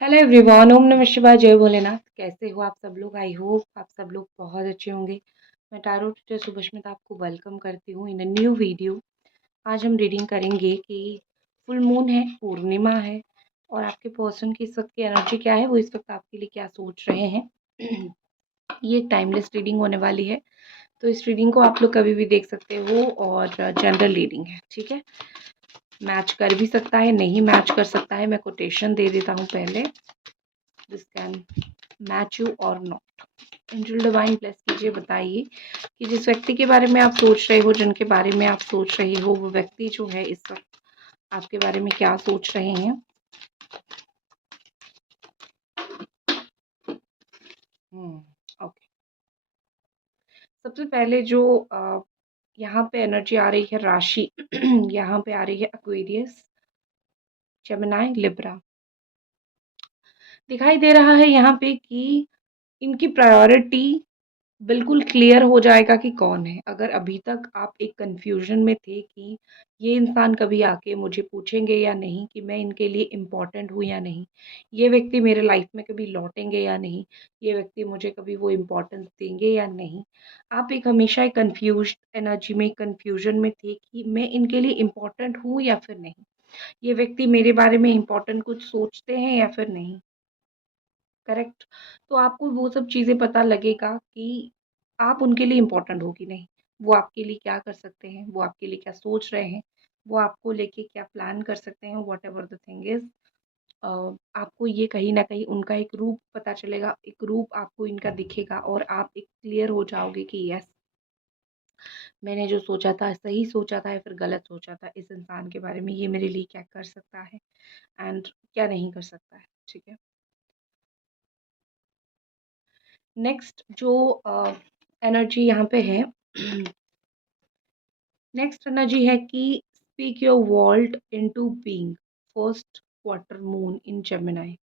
Hello everyone, ओम नमः शिवाय, जय भोलेनाथ। कैसे हो आप सब लोग? आई होप आप सब लोग बहुत अच्छे होंगे। मैं टारो टीचर सुभस्मिता आपको वेलकम करती हूँ इन अ न्यू वीडियो। आज हम रीडिंग करेंगे कि फुल मून है, पूर्णिमा है और आपके पर्सन की इस वक्त की एनर्जी क्या है, वो इस वक्त आपके लिए क्या सोच रहे हैं। ये एक टाइमलेस रीडिंग होने वाली है, तो इस रीडिंग को आप लोग कभी भी देख सकते हो और जनरल रीडिंग है, ठीक है। मैच कर भी सकता है, नहीं मैच कर सकता है। मैं कोटेशन दे देता हूँ पहले। दिस कैन मैच यू और नॉट। एंजल डिवाइन ब्लेस कीजिए, बताइए कि जिस व्यक्ति के बारे में आप सोच रहे हो, जिनके बारे में आप सोच रहे हो, वो व्यक्ति जो है इस वक्त आपके बारे में क्या सोच रहे हैं। ओके। सबसे पहले जो यहाँ पे एनर्जी आ रही है, राशि यहाँ पे आ रही है एक्वेरियस, जेमिनी, लिब्रा। दिखाई दे रहा है यहाँ पे कि इनकी प्रायोरिटी बिल्कुल क्लियर हो जाएगा कि कौन है। अगर अभी तक आप एक कन्फ्यूजन में थे कि ये इंसान कभी आके मुझे पूछेंगे या नहीं कि मैं इनके लिए इम्पोर्टेंट हूँ या नहीं, ये व्यक्ति मेरे लाइफ में कभी लौटेंगे या नहीं, ये व्यक्ति मुझे कभी वो इम्पोर्टेंस देंगे या नहीं, आप एक हमेशा एक कन्फ्यूज एनर्जी में, कन्फ्यूजन में थे कि मैं इनके लिए इम्पोर्टेंट हूँ या फिर नहीं, ये व्यक्ति मेरे बारे में इम्पोर्टेंट कुछ सोचते हैं या फिर नहीं। करेक्ट। तो आपको वो सब चीज़ें पता लगेगा कि आप उनके लिए इम्पोर्टेंट हो कि नहीं, वो आपके लिए क्या कर सकते हैं, वो आपके लिए क्या सोच रहे हैं, वो आपको लेके क्या प्लान कर सकते हैं। What ever the thing is, आपको ये कहीं ना कहीं उनका एक रूप पता चलेगा, एक रूप आपको इनका दिखेगा और आप एक क्लियर हो जाओगे कि यस, मैंने जो सोचा था सही सोचा था या फिर गलत सोचा था इस इंसान के बारे में, ये मेरे लिए क्या कर सकता है एंड क्या नहीं कर सकता है। ठीक है। नेक्स्ट जो एनर्जी यहाँ पे है, नेक्स्ट एनर्जी है कि speak your world into being, first quarter moon in Gemini.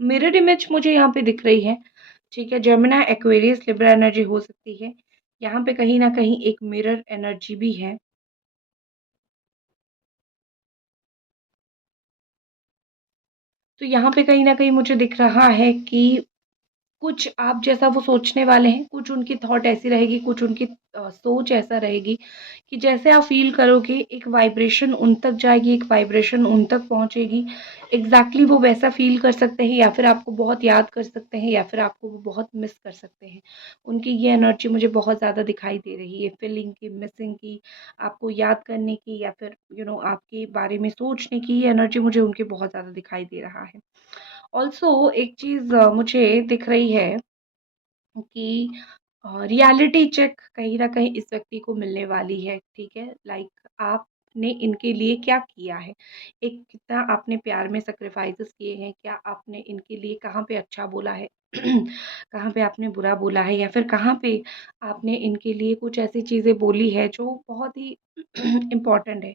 Mirror image मुझे यहाँ पे दिख रही है, ठीक है। जेमिनी, एक्वेरियस, लिब्रा एनर्जी हो सकती है। यहाँ पे कहीं ना कहीं एक मिरर एनर्जी भी है। तो यहाँ पे कहीं ना कहीं मुझे दिख रहा है कि कुछ आप जैसा वो सोचने वाले हैं, कुछ उनकी थॉट ऐसी रहेगी, कुछ उनकी सोच ऐसा रहेगी कि जैसे आप फ़ील करोगे एक वाइब्रेशन उन तक जाएगी, एक वाइब्रेशन उन तक पहुँचेगी। एग्ज़ैक्टली वो वैसा फ़ील कर सकते हैं या फिर आपको बहुत याद कर सकते हैं या फिर आपको वो बहुत मिस कर सकते हैं। उनकी ये एनर्जी मुझे बहुत ज़्यादा दिखाई दे रही है, फीलिंग की, मिसिंग की, आपको याद करने की या फिर आपके बारे में सोचने की, ये एनर्जी मुझे उनकी बहुत ज़्यादा दिखाई दे रहा है। ऑल्सो एक चीज़ मुझे दिख रही है कि रियलिटी चेक कहीं न कहीं इस व्यक्ति को मिलने वाली है, ठीक है? लाइक आपने इनके लिए क्या किया है? एक कितना आपने प्यार में सैक्रिफाइसेस किए हैं? क्या आपने इनके लिए कहाँ पे अच्छा बोला है? कहाँ पे आपने बुरा बोला है? या फिर कहाँ पे आपने इनके लिए कुछ ऐसी चीज़ें बोली है जो बहुत ही इम्पोर्टेंट है?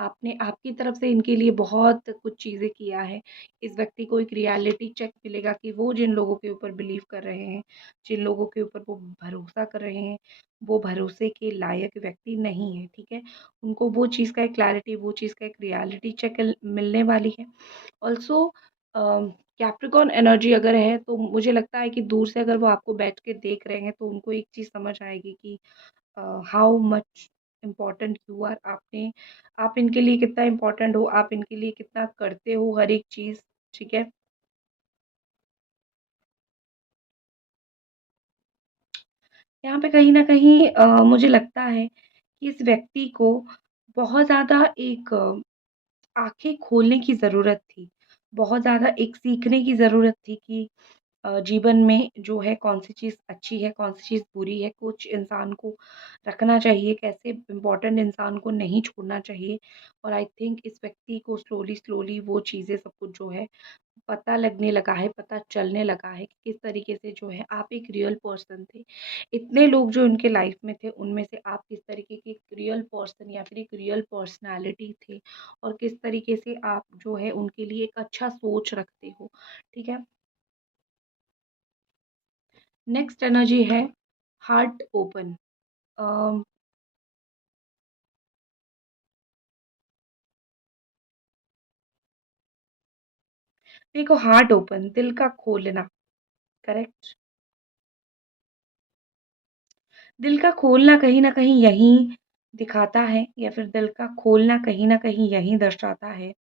आपने आपकी तरफ से इनके लिए बहुत कुछ चीज़ें किया है। इस व्यक्ति को एक रियलिटी चेक मिलेगा कि वो जिन लोगों के ऊपर बिलीव कर रहे हैं, जिन लोगों के ऊपर वो भरोसा कर रहे हैं, वो भरोसे के लायक व्यक्ति नहीं है, ठीक है? उनको वो चीज़ का एक क्लैरिटी, वो चीज़ का एक रियलिटी चेक मिलने वाली है। ऑल्सो कैप्रिकॉर्न एनर्जी अगर है तो मुझे लगता है कि दूर से अगर वो आपको बैठ के देख रहे हैं तो उनको एक चीज़ समझ आएगी कि how much important you are. आप इनके लिए कितना इम्पोर्टेंट हो, आप इनके लिए कितना करते हो हर एक चीज़, ठीक है? यहाँ पे कहीं न कहीं मुझे लगता है कि इस व्यक्ति को बहुत ज़्यादा एक आँखें खोलने की ज़रूरत थी। बहुत ज़्यादा एक सीखने की ज़रूरत थी कि जीवन में जो है कौन-सी चीज़ अच्छी है, कौन-सी चीज़ बुरी है, कुछ इंसान को रखना चाहिए, कैसे इम्पोर्टेंट इंसान को नहीं छोड़ना चाहिए। और आई थिंक इस व्यक्ति को स्लोली-स्लोली वो चीज़ें सब कुछ जो है पता लगने लगा है, पता चलने लगा है कि किस तरीके से जो है आप एक रियल पर्सन थे। इतने लोग जो उनके लाइफ में थे, उनमें से आप किस तरीके के एक रियल पर्सन या फिर एक रियल पर्सनैलिटी थे और किस तरीके से आप जो है उनके लिए एक अच्छा सोच रखते हो, ठीक है? नेक्स्ट एनर्जी है हार्ट ओपन। अ, देखो, हार्ट ओपन, दिल का खोलना, करेक्ट? दिल का खोलना कहीं न कहीं यही दिखाता है, या फिर दिल का खोलना कहीं न कहीं यही दर्शाता है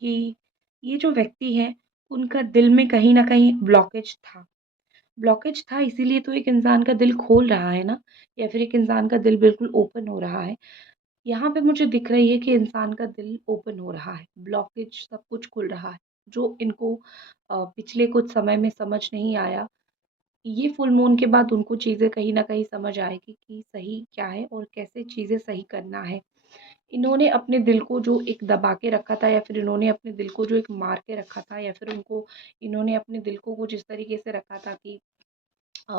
कि ये जो व्यक्ति है, उनका दिल में कहीं न कहीं ब्लॉकेज था। ब्लॉकेज था, इसीलिए तो एक इंसान का दिल खोल रहा है ना, या फिर एक इंसान का दिल बिल्कुल ओपन हो रहा है। यहाँ पे मुझे दिख रही है कि इंसान का दिल ओपन हो रहा है, ब्लॉकेज सब कुछ खुल रहा है, जो इनको पिछले कुछ समय में समझ नहीं आया। ये फुल मून के बाद उनको चीज़ें कहीं न कहीं समझ आएगी कि सही क्या है और कैसे चीज़ें सही करना है। इन्होंने अपने दिल को जो एक दबा के रखा था, या फिर इन्होंने अपने दिल को जो एक मार के रखा था, या फिर उनको इन्होंने अपने दिल को कुछ इस तरीके से रखा था कि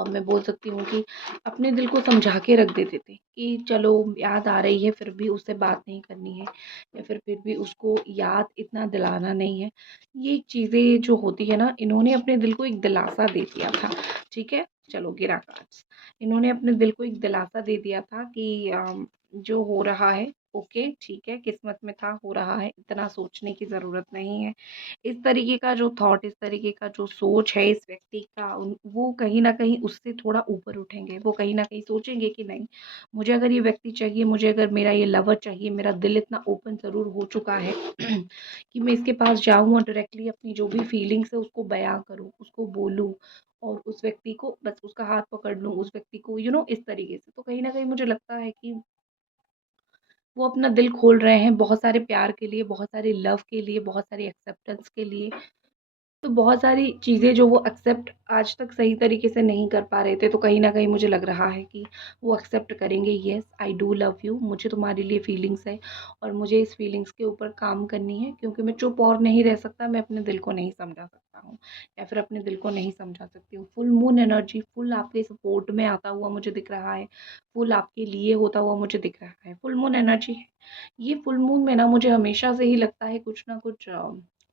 मैं बोल सकती हूँ कि अपने दिल को समझा के रख देते थे कि चलो याद आ रही है, फिर भी उससे बात नहीं करनी है, या फिर भी उसको याद इतना दिलाना नहीं है। ये चीज़ें जो होती है ना, इन्होंने अपने दिल को एक दिलासा दे दिया था, ठीक है? चलो गिरा कार्ड्स। इन्होंने अपने दिल को एक दिलासा दे दिया था कि जो हो रहा है, ओके ठीक है, किस्मत में था, हो रहा है, इतना सोचने की ज़रूरत नहीं है। इस तरीके का जो थॉट, इस तरीके का जो सोच है इस व्यक्ति का, वो कहीं न कहीं उससे थोड़ा ऊपर उठेंगे। वो कहीं न कहीं सोचेंगे कि नहीं, मुझे अगर ये व्यक्ति चाहिए, मुझे अगर मेरा ये लवर चाहिए, मेरा दिल इतना ओपन ज़रूर हो चुका है कि मैं इसके पास जाऊँ और डायरेक्टली अपनी जो भी फीलिंग्स है उसको बयाँ करूँ, उसको बोलूँ और उस व्यक्ति को बस उसका हाथ पकड़ लूँ, उस व्यक्ति को इस तरीके से। तो कहीं न कहीं मुझे लगता है कि वो अपना दिल खोल रहे हैं बहुत सारे प्यार के लिए, बहुत सारे लव के लिए, बहुत सारी एक्सेप्टेंस के लिए। तो बहुत सारी चीज़ें जो वो एक्सेप्ट आज तक सही तरीके से नहीं कर पा रहे थे, तो कहीं न कहीं मुझे लग रहा है कि वो एक्सेप्ट करेंगे, yes I do love you, मुझे तुम्हारे लिए फीलिंग्स है और मुझे इस फीलिंग्स के ऊपर काम करनी है, क्योंकि मैं चुप और नहीं रह सकता, मैं अपने दिल को नहीं समझा सकता हूँ, या फिर अपने दिल को नहीं समझा सकती हूँ। फुल मून एनर्जी फुल आपके सपोर्ट में आता हुआ मुझे दिख रहा है, फुल आपके लिए होता हुआ मुझे दिख रहा है, फुल मून एनर्जी है। ये फुल मून में ना मुझे हमेशा से ही लगता है कुछ ना कुछ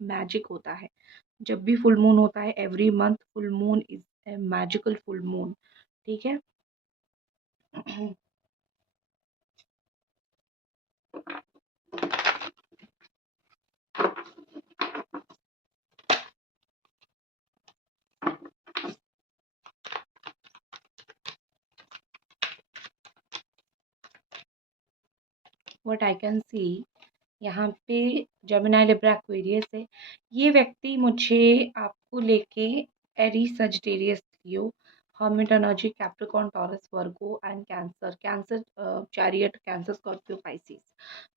मैजिक होता है। जब भी फुल मून होता है, every month full moon is a magical full moon, ठीक है? व्हाट आई कैन सी, यहाँ पे जेमिनी, लिब्रा, एक्वेरियस है। ये व्यक्ति मुझे आपको लेके Aries, Sagittarius, Leo, hermit energy, Capricorn, taurus, Virgo and cancer, chariot, cancer, Scorpio, Pisces.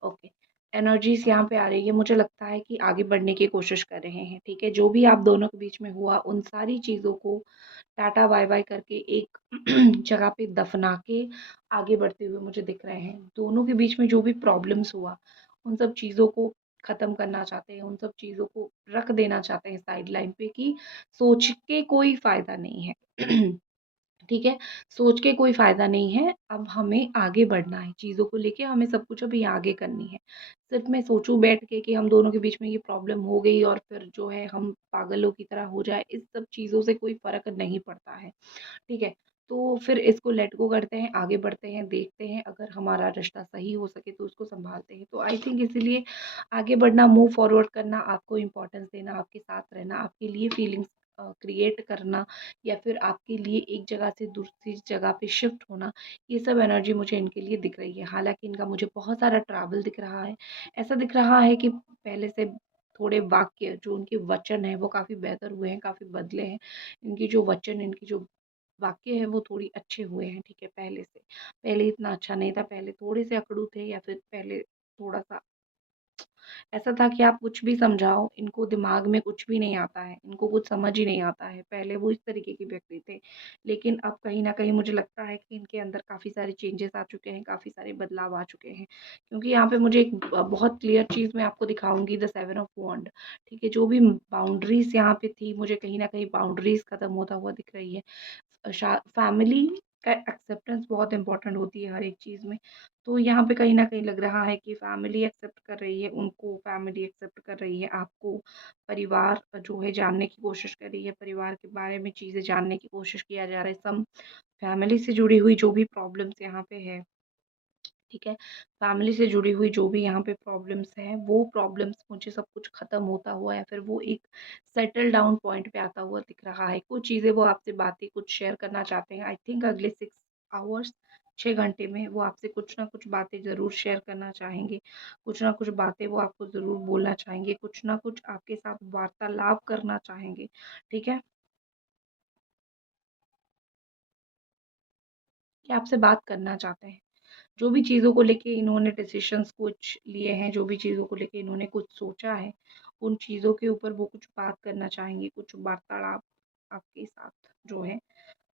Okay, energies यहाँ पे आ रही है, मुझे लगता है कि आगे बढ़ने की कोशिश कर रहे हैं, ठीक है? जो भी आप दोनों के बीच में हुआ, उन सारी चीज़ों को टाटा बाय बाय करके एक जगह पे दफना के आगे बढ़ते हुए मुझे दिख रहे हैं। दोनों के बीच में जो भी प्रॉब्लम्स हुआ, उन सब चीज़ों को ख़त्म करना चाहते हैं, उन सब चीज़ों को रख देना चाहते हैं साइड लाइन पे कि सोच के कोई फ़ायदा नहीं है। ठीक है? सोच के कोई फ़ायदा नहीं है, अब हमें आगे बढ़ना है, चीज़ों को लेके हमें सब कुछ अभी आगे करनी है। सिर्फ़ मैं सोचूँ बैठ के कि हम दोनों के बीच में ये प्रॉब्लम हो गई और फिर जो है हम पागलों की तरह हो जाए, इस सब चीज़ों से कोई फ़र्क नहीं पड़ता है। ठीक है? तो फिर इसको लेट गो करते हैं, आगे बढ़ते हैं, देखते हैं अगर हमारा रिश्ता सही हो सके तो उसको सँभालते हैं। तो आई थिंक इसीलिए आगे बढ़ना, मूव फॉरवर्ड करना, आपको इम्पोर्टेंस देना, आपके साथ रहना, आपके लिए फीलिंग्स क्रिएट करना, या फिर आपके लिए एक जगह से दूसरी जगह पे शिफ्ट होना, ये सब एनर्जी मुझे इनके लिए दिख रही है। हालाँकि इनका मुझे बहुत सारा ट्रैवल दिख रहा है। ऐसा दिख रहा है कि पहले से थोड़े वाक्य जो उनके वचन हैं वो काफ़ी बेहतर हुए हैं, काफ़ी बदले हैं। इनकी जो वचन, इनकी जो वाक़ई है वो थोड़ी अच्छे हुए हैं, ठीक है, पहले से। पहले इतना अच्छा नहीं था, पहले थोड़े से अकड़ू थे, या फिर पहले थोड़ा-सा ऐसा था कि आप कुछ भी समझाओ, इनको दिमाग में कुछ भी नहीं आता है, इनको कुछ समझ ही नहीं आता है। पहले वो इस तरीके के व्यक्ति थे, लेकिन अब कहीं न कहीं मुझे लगता है कि इनके अंदर काफ़ी सारे चेंजेज़ आ चुके हैं, काफ़ी सारे बदलाव आ चुके हैं। क्योंकि यहाँ पे मुझे एक बहुत क्लियर चीज़ मैं आपको दिखाऊँगी, द 7 ऑफ वॉन्ड, ठीक है? जो भी बाउंड्रीज़ यहाँ पे थी, मुझे कहीं न कहीं बाउंड्रीज़ खत्म होता हुआ दिख रही है। फैमिली का एक्सेप्टेंस बहुत इम्पोर्टेंट होती है हर एक चीज़ में। तो यहाँ पे कहीं न कहीं लग रहा है कि फैमिली एक्सेप्ट कर रही है उनको, फैमिली एक्सेप्ट कर रही है आपको, परिवार जो है जानने की कोशिश कर रही है, परिवार के बारे में चीज़ें जानने की कोशिश किया जा रहा है। सम फैमिली से जुड़ी हुई जो भी प्रॉब्लम्स यहाँ पे है, ठीक है? फैमिली से जुड़ी हुई जो भी यहाँ पे प्रॉब्लम्स हैं, वो प्रॉब्लम्स मुझे सब कुछ ख़त्म होता हुआ या फिर वो एक सेटल डाउन पॉइंट पे आता हुआ दिख रहा है। कुछ चीज़ें वो आपसे बातें कुछ शेयर करना चाहते हैं। आई थिंक अगले 6 आवर्स 6 घंटे में वो आपसे कुछ ना कुछ बातें ज़रूर शेयर करना चाहेंगे। कुछ ना कुछ बातें वो आपको ज़रूर बोलना चाहेंगे। कुछ ना कुछ आपके साथ वार्तालाप करना चाहेंगे। ठीक है? कि आपसे बात करना चाहते हैं। जो भी चीज़ों को लेके इन्होंने डिसीजंस कुछ लिए हैं, जो भी चीज़ों को लेके इन्होंने कुछ सोचा है, उन चीज़ों के ऊपर वो कुछ बात करना चाहेंगे, कुछ वार्तालाप आपके साथ जो है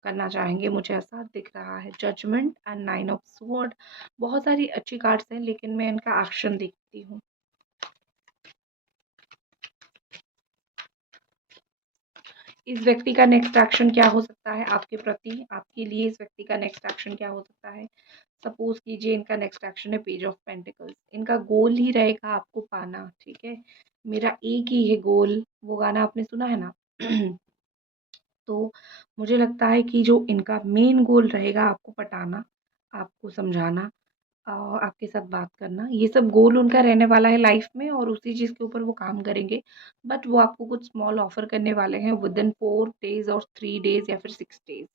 करना चाहेंगे, मुझे ऐसा दिख रहा है। जजमेंट एंड 9 ऑफ स्वॉर्ड बहुत सारी अच्छी कार्ड्स हैं, लेकिन मैं इनका एक्शन देखती हूँ। इस व्यक्ति का नेक्स्ट एक्शन क्या हो सकता है आपके प्रति? आपके लिए इस व्यक्ति का नेक्स्ट एक्शन क्या हो सकता है? सपोज़ कीजिए इनका नेक्स्ट एक्शन है पेज ऑफ पेंटिकल्स। इनका गोल ही रहेगा आपको पाना, ठीक है? मेरा एक ही है गोल, वो गाना आपने सुना है ना? तो मुझे लगता है कि जो इनका मेन गोल रहेगा आपको पटाना, आपको समझाना, आपके साथ बात करना, ये सब गोल उनका रहने वाला है लाइफ में और उसी चीज़ के ऊपर वो काम करेंगे। बट वो आपको कुछ स्मॉल ऑफ़र करने वाले हैं विदिन 4 डेज़ और 3 डेज़ या फिर 6 डेज़।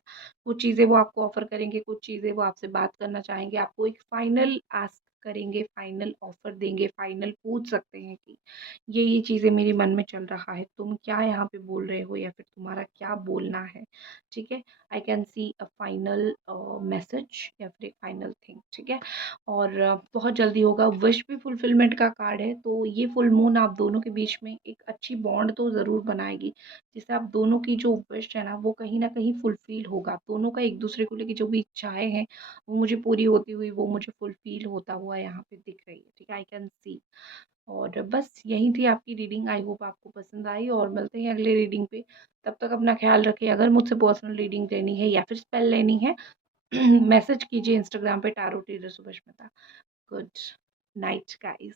कुछ चीज़ें वो आपको ऑफ़र करेंगे, कुछ चीज़ें वो आपसे बात करना चाहेंगे, आपको एक फाइनल आस्क करेंगे, फाइनल ऑफ़र देंगे, फाइनल पूछ सकते हैं कि ये चीज़ें मेरे मन में चल रहा है, तुम क्या यहाँ पे बोल रहे हो या फिर तुम्हारा क्या बोलना है, ठीक है? I can see a final message या फिर एक फाइनल थिंग, ठीक है? और बहुत जल्दी होगा। विश भी फुलफिलमेंट का कार्ड है, तो ये फुल मून आप दोनों के बीच में एक अच्छी बॉन्ड तो ज़रूर बनाएगी, जिससे आप दोनों की जो विश है ना, वो कहीं न कहीं फुलफ़िल होगा। दोनों का एक-दूसरे को लेके जो भी इच्छाएँ हैं, वो मुझे पूरी होती हुई, वो मुझे फुलफ़िल होता हुआ यहाँ पे दिख रही है, ठीक है? I can see. और बस यही थी आपकी रीडिंग। आई होप आपको पसंद आई और मिलते हैं अगले रीडिंग पे। तब तक अपना ख़्याल रखिए। अगर मुझसे पर्सनल रीडिंग लेनी है या फिर स्पेल लेनी है, मैसेज कीजिए इंस्टाग्राम पे tarot teacher Subhashmita. Good night guys.